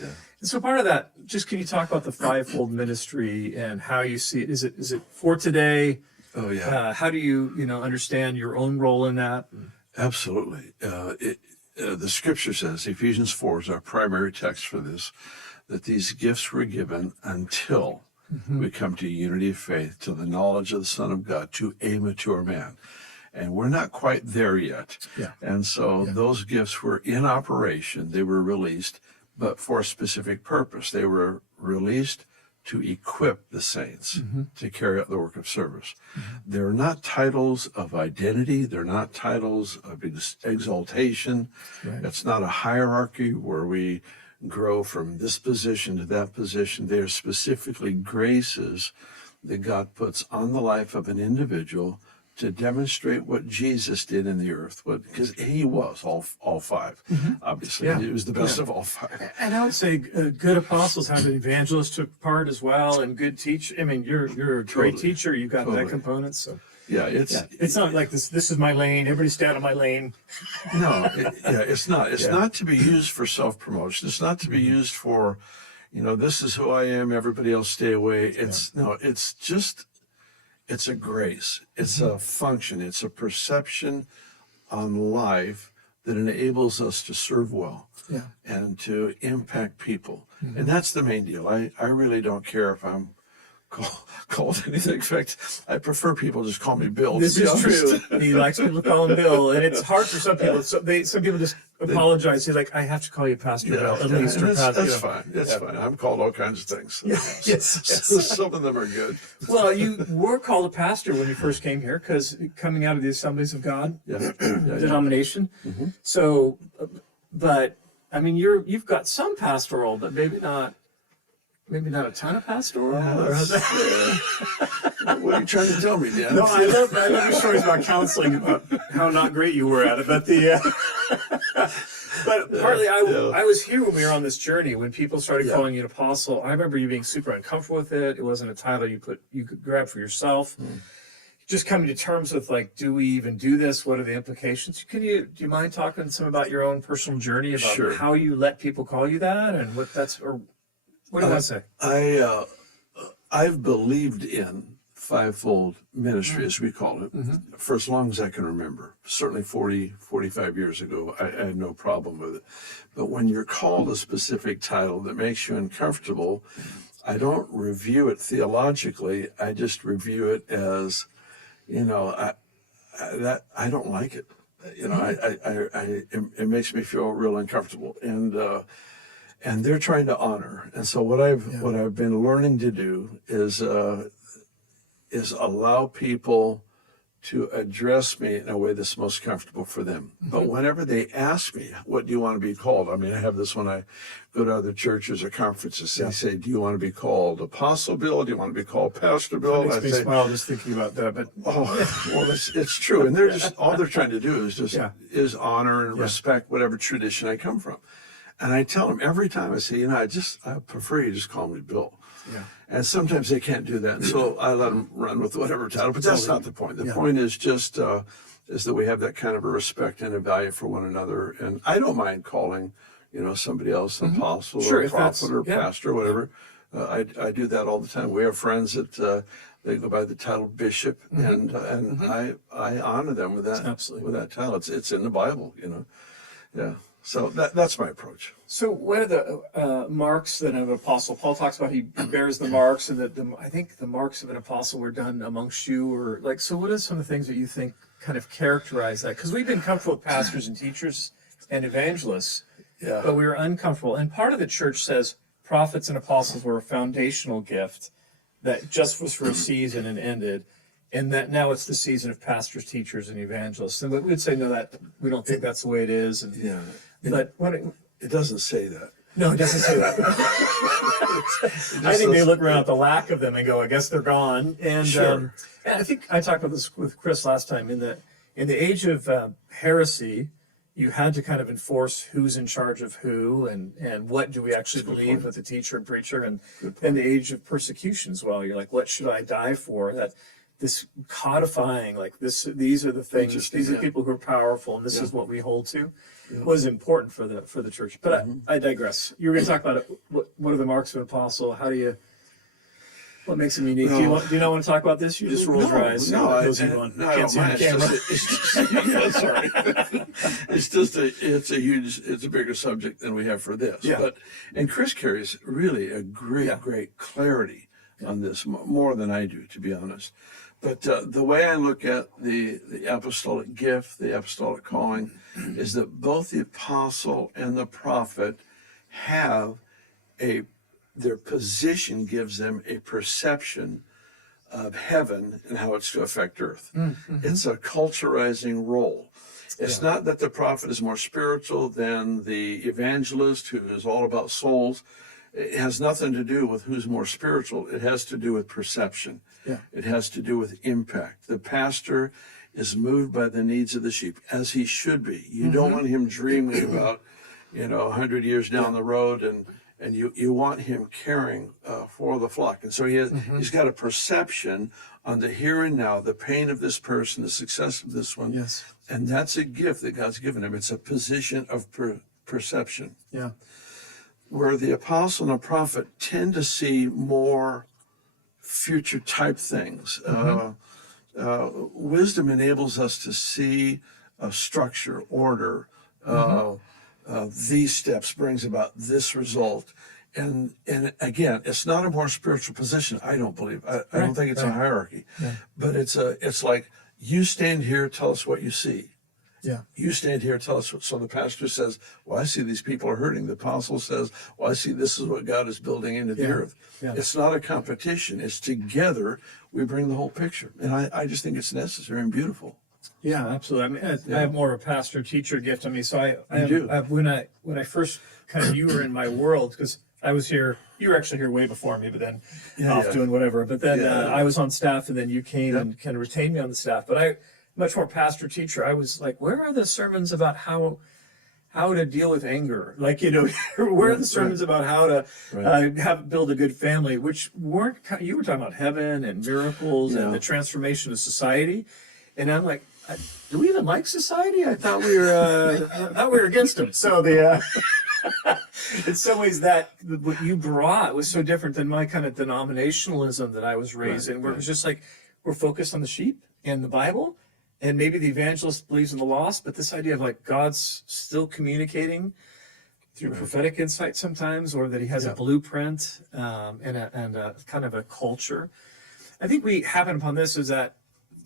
Yeah. And so part of that, just can you talk about the fivefold ministry and how you see it? Is it for today? Oh, yeah. How do you understand your own role in that? Absolutely. The scripture says, Ephesians 4 is our primary text for this, that these gifts were given until we come to unity of faith, to the knowledge of the Son of God, to a mature man. And we're not quite there yet. Yeah. And so those gifts were in operation. They were released, but for a specific purpose. They were released to equip the saints to carry out the work of service. They're not titles of identity. They're not titles of exaltation. Right. It's not a hierarchy where we grow from this position to that position. They are specifically graces that God puts on the life of an individual to demonstrate what Jesus did in the earth, because he was all five, obviously. Yeah. He was the best of all five. And I would say good apostles have an evangelist part as well, and good teach. I mean, you're a great Totally. teacher. You've got that Totally. component. So Yeah, it's not like this is my lane. Everybody stay out of my lane. No, it's not. It's not to be used for self-promotion. It's not to be used for, this is who I am, everybody else stay away. It's just, it's a grace. It's a function. It's a perception on life that enables us to serve well and to impact people. And that's the main deal. I really don't care if I'm called anything. In fact, I prefer people just call me Bill. This to be is honest. true. He likes people to call him Bill, and it's hard for some people. So some people just apologize. He's like, I have to call you Pastor Bill at least. And Or Pastor, that's fine. That's fine. I'm called all kinds of things. Yes. Some of them are good. Well, you were called a pastor when you first came here, because coming out of the Assemblies of God denomination. So, but I mean, you've got some pastoral, but maybe not a ton of pastoral. What are you trying to tell me, Dan? No, I love your stories about counseling, about how not great you were at it. But but partly, I was here when we were on this journey, when people started calling you an apostle. I remember you being super uncomfortable with it. It wasn't a title you could grab for yourself. Just coming to terms with, like, do we even do this? What are the implications? Do you mind talking some about your own personal journey, about how you let people call you that, and what that's, or what do you want to say? I've believed in fivefold ministry, as we call it, for as long as I can remember. Certainly 45 years ago, I had no problem with it. But when you're called a specific title that makes you uncomfortable, I don't review it theologically. I just review it as, I don't like it. It makes me feel real uncomfortable. And they're trying to honor. And so what I've been learning to do is allow people to address me in a way that's most comfortable for them. But whenever they ask me, what do you want to be called? I mean, I have this when I go to other churches or conferences. They say, do you want to be called Apostle Bill? Do you want to be called Pastor Bill? It makes me smile just thinking about that. But well, it's true. And they're just, all they're trying to do is is honor and respect whatever tradition I come from. And I tell them every time, I say, I prefer you just call me Bill. Yeah. And sometimes they can't do that. And so I let them run with whatever title, but that's not the point. The point is just, is that we have that kind of a respect and a value for one another. And I don't mind calling, somebody else an apostle or prophet or pastor or whatever. I do that all the time. We have friends that, they go by the title bishop, and I honor them with that title. It's in the Bible, Yeah. So that's my approach. So what are the marks that an apostle? Paul talks about he bears the marks, and that I think the marks of an apostle were done amongst you, or like. So what are some of the things that you think kind of characterize that? Because we've been comfortable with pastors and teachers and evangelists, but we were uncomfortable. And part of the church says prophets and apostles were a foundational gift that just was for a season and ended. And that now it's the season of pastors, teachers, and evangelists. And we would say, no, that we don't think that's the way it is. And, but it doesn't say that. No, it doesn't say that. I think they look around at the lack of them and go, I guess they're gone. And, and I think I talked about this with Chris last time. In the age of heresy, you had to kind of enforce who's in charge of who, and what do we actually believe with the teacher and preacher. And in the age of persecution as well, you're like, what should I die for? this codifying, like these are the things, Interesting, these are yeah. people who are powerful, and this is what we hold to, was important for the church. But I digress. You were going to talk about it. What are the marks of an apostle? How do you? What makes them unique? No. Do you not want to talk about this? You just roll your eyes. No, I Those of you don't on- mind. can't see on camera. Yeah, sorry. It's a bigger subject than we have for this. Yeah. And Chris carries really a great clarity on this, more than I do, to be honest. But the way I look at the apostolic gift, the apostolic calling, is that both the apostle and the prophet have their position gives them a perception of heaven and how it's to affect earth. It's a culturizing role. It's not that the prophet is more spiritual than the evangelist who is all about souls. It has nothing to do with who's more spiritual. It has to do with perception. Yeah. It has to do with impact. The pastor is moved by the needs of the sheep, as he should be. You don't want him dreaming about, 100 years down the road, and you want him caring for the flock. And so he's got a perception on the here and now, the pain of this person, the success of this one. Yes. And that's a gift that God's given him. It's a position of perception. Yeah. Where the apostle and the prophet tend to see more future type things. Wisdom enables us to see structure, order. These steps brings about this result. And again, it's not a more spiritual position, I don't believe. I don't think it's a hierarchy. Yeah. But it's like, you stand here, tell us what you see. Yeah. You stand here, tell us what. So the pastor says, well, I see these people are hurting. The apostle says, well, I see this is what God is building into the earth. Yeah. It's not a competition. It's together we bring the whole picture. And I just think it's necessary and beautiful. Yeah, absolutely. I mean, I have more of a pastor-teacher gift on me. So when I first you were in my world, because I was here, you were actually here way before me, but then doing whatever. But then I was on staff, and then you came and kind of retained me on the staff. But much more pastor-teacher. I was like, where are the sermons about how to deal with anger? Like, where are the sermons about how to build a good family, which weren't, you were talking about heaven and miracles and the transformation of society. And I'm like, do we even like society? I thought we were against them. So in some ways that what you brought was so different than my kind of denominationalism that I was raised in, where it was just like, we're focused on the sheep and the Bible, and maybe the evangelist believes in the lost, but this idea of like God's still communicating through prophetic insight sometimes, or that he has a blueprint and a kind of a culture. I think we happen upon this is that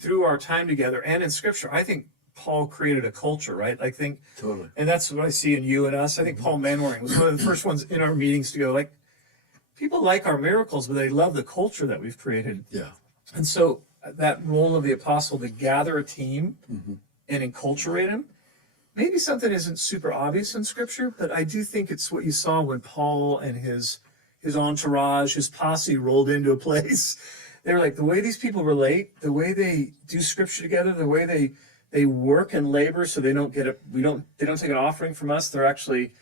through our time together and in Scripture, I think Paul created a culture, right? I think Totally. And that's what I see in you and us. I think Paul Manwaring was one of the first ones in our meetings to go, like, people like our miracles, but they love the culture that we've created. Yeah. And so that role of the apostle to gather a team and enculturate them, maybe something isn't super obvious in Scripture, but I do think it's what you saw when Paul and his entourage, his posse rolled into a place. They were like, the way these people relate, the way they do Scripture together, the way they work and labor, so they don't take an offering from us. They're actually,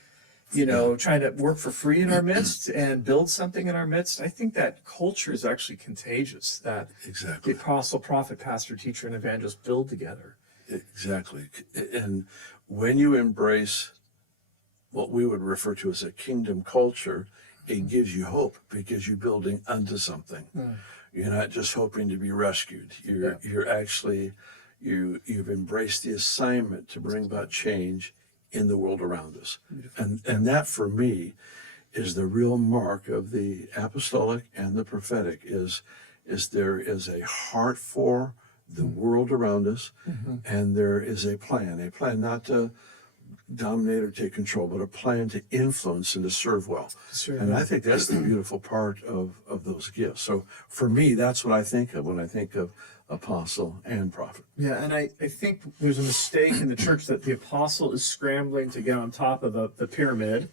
trying to work for free in our midst and build something in our midst. I think that culture is actually contagious. That Exactly. the apostle, prophet, pastor, teacher, and evangelist build together. Exactly. And when you embrace what we would refer to as a kingdom culture, it gives you hope because you're building unto something. You're not just hoping to be rescued. You're actually, you've embraced the assignment to bring about change in the world around us. And that for me is the real mark of the apostolic and the prophetic is there is a heart for the world around us, and there is a plan not to dominate or take control, but a plan to influence and to serve well. And I think that's the beautiful part of those gifts. So for me, that's what I think of when I think of apostle and prophet. Yeah, and I think there's a mistake in the church that the apostle is scrambling to get on top of the pyramid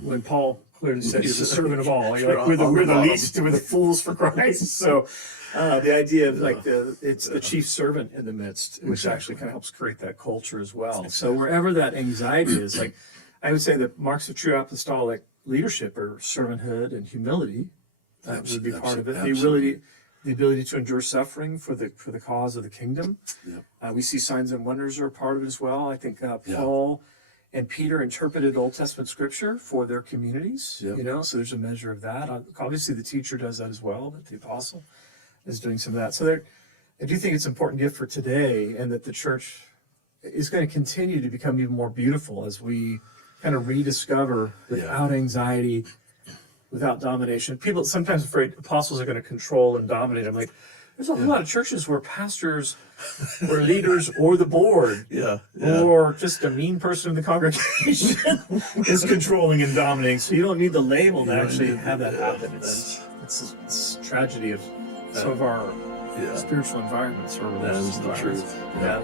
when Paul clearly said he's the servant of all. You're like, we're the least, we're the fools for Christ. So the idea of like it's the chief servant in the midst, which actually kind of helps create that culture as well. So wherever that anxiety is, like I would say the marks of true apostolic leadership are servanthood and humility. That would be part of it. the ability to endure suffering for the cause of the kingdom. Yep. We see signs and wonders are a part of it as well. I think Paul and Peter interpreted Old Testament scripture for their communities. Yep. You know, so there's a measure of that. Obviously, the teacher does that as well, but the apostle is doing some of that. So I do think it's an important gift for today, and that the church is going to continue to become even more beautiful as we kind of rediscover without anxiety, without domination. People sometimes afraid apostles are going to control and dominate. I'm like, there's a whole lot of churches where pastors or leaders or the board or just a mean person in the congregation is controlling and dominating. So you don't need the label to actually have that happen. It's a tragedy of some of our spiritual environments or religious That is the environments. truth. Yeah.